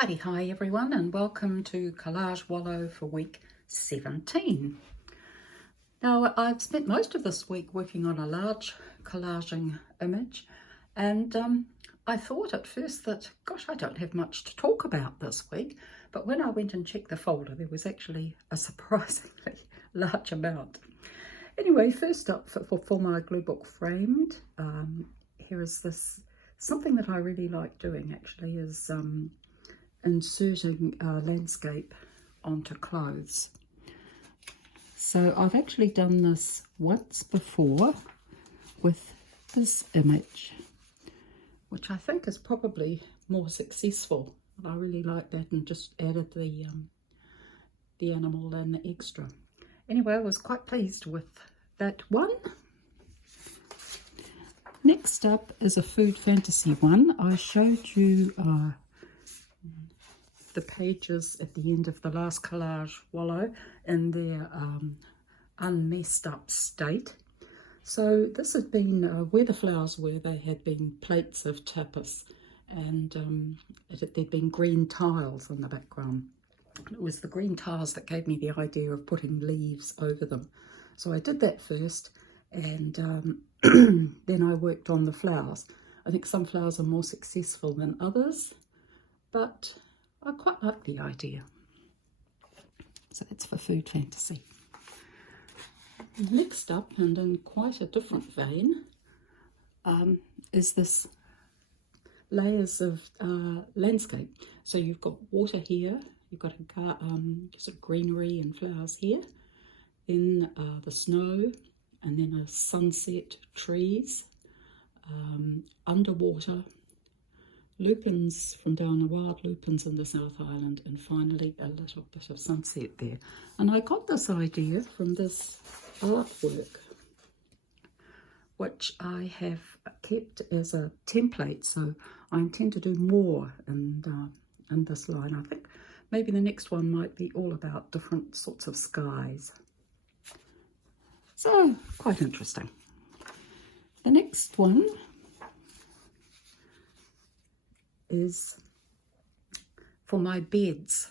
Hi everyone, and welcome to Collage Wallow for week 17. Now I've spent most of this week working on a large collaging image, and I thought at first that, gosh, I don't have much to talk about this week, but when I went and checked the folder there was actually a surprisingly large amount. Anyway, first up for my glue book framed, here is this, something that I really like doing actually is inserting landscape onto clothes. So I've actually done this once before with this image, which I think is probably more successful. I really like that and just added the animal and the extra. Anyway, I was quite pleased with that one. Next up is a food fantasy one. I showed you the pages at the end of the last collage Wallow in their unmessed up state. So this had been where the flowers were, they had been plates of tapas, and there'd been green tiles in the background. It was the green tiles that gave me the idea of putting leaves over them. So I did that first, and then I worked on the flowers. I think some flowers are more successful than others, but I quite like the idea. So that's for food fantasy. Next up, and in quite a different vein, is this layers of landscape. So you've got water here, you've got sort of greenery and flowers here, then the snow, and then a sunset, trees, underwater, lupins from down the wild lupins in the South Island, and finally a little bit of sunset there. And I got this idea from this artwork, which I have kept as a template, so I intend to do more in this line. I think maybe the next one might be all about different sorts of skies. So, quite interesting. The next one is for my beds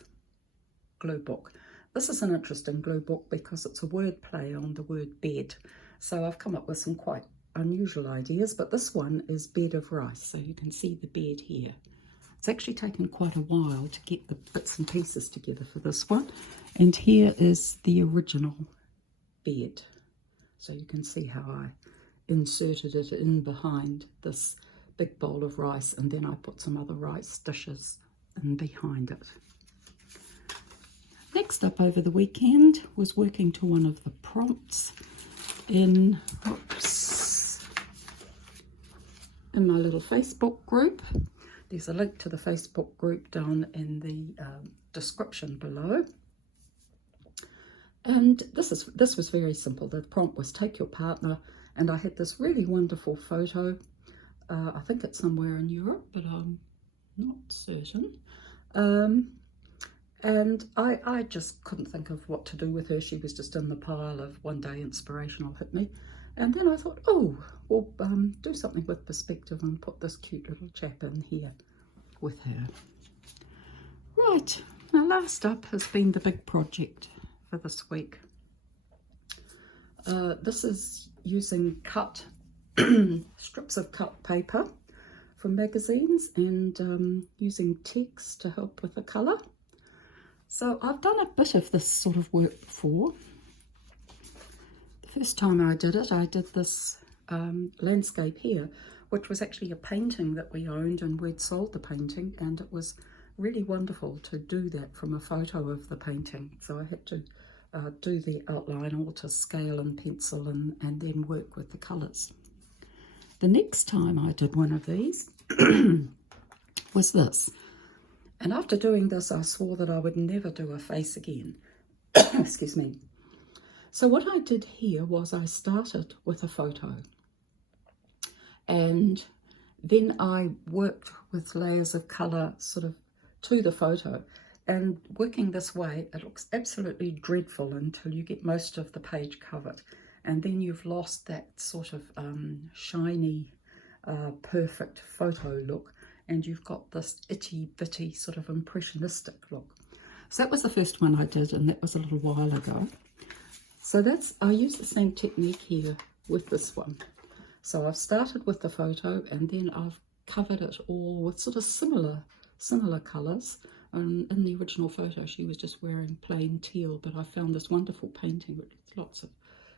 glue book. This is an interesting glue book because it's a word play on the word bed. So I've come up with some quite unusual ideas, but this one is bed of rice. So you can see the bed here. It's actually taken quite a while to get the bits and pieces together for this one. And here is the original bed. So you can see how I inserted it in behind this big bowl of rice, and then I put some other rice dishes in behind it. Next up over the weekend was working to one of the prompts in my little Facebook group. There's a link to the Facebook group down in the description below. And this was very simple. The prompt was take your partner, and I had this really wonderful photo. I think it's somewhere in Europe, but I'm not certain. And I just couldn't think of what to do with her. She was just in the pile of one day inspirational hit me. And then I thought, oh, we'll do something with perspective and put this cute little chap in here with her. Right, now last up has been the big project for this week. This is using cut strips of cut paper from magazines and using text to help with the colour. So I've done a bit of this sort of work before. The first time I did it, I did this landscape here, which was actually a painting that we owned, and we'd sold the painting, and it was really wonderful to do that from a photo of the painting. So I had to do the outline all to scale and pencil and then work with the colours. The next time I did one of these was this. And after doing this, I swore that I would never do a face again. Excuse me. So what I did here was I started with a photo. And then I worked with layers of colour sort of to the photo. And working this way, it looks absolutely dreadful until you get most of the page covered. And then you've lost that sort of shiny, perfect photo look, and you've got this itty bitty sort of impressionistic look. So that was the first one I did, and that was a little while ago. So I use the same technique here with this one. So I've started with the photo, and then I've covered it all with sort of similar colours. And in the original photo she was just wearing plain teal, but I found this wonderful painting with lots of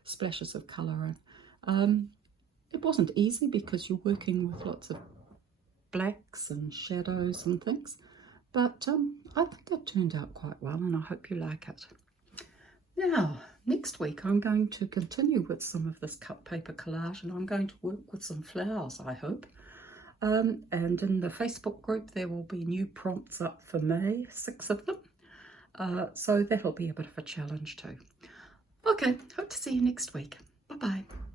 splashes of colour. And it wasn't easy because you're working with lots of blacks and shadows and things, but I think it turned out quite well, and I hope you like it. Now, next week I'm going to continue with some of this cut paper collage, and I'm going to work with some flowers, I hope. And in the Facebook group there will be new prompts up for May, 6 of them. So that'll be a bit of a challenge too. Okay, hope to see you next week. Bye-bye.